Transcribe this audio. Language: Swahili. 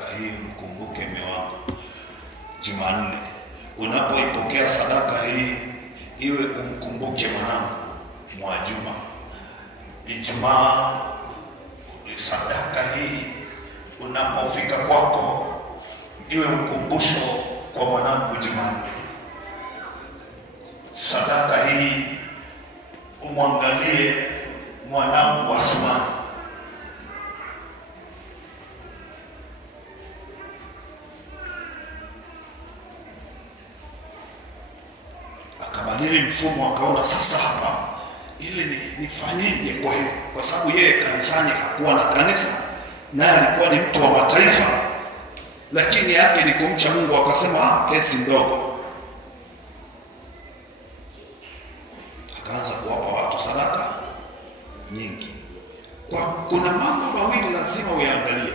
Hii mkumbuke mume wako. Jumanne unapoipokea sadaka hii, iwe umkumbuke mwanangu Mwajuma. Ijumaa sadaka hii unapofika kwako, iwe mkumbusho kwa mwanangu Jumanne. Sadaka hii umwangalie mwanangu Asmani. Akabadili mfumo, akaona sasa hapa ili nifanyeje kwa hiyo, kwa sababu yeye kanisani hakuwa na kanisa, naye alikuwa ni mtu wa mataifa, lakini yake ni kumcha Mungu. Akasema kesi ndogo, akaanza kuwapa watu sadaka nyingi. Kuna mambo mawili lazima uyaangalie.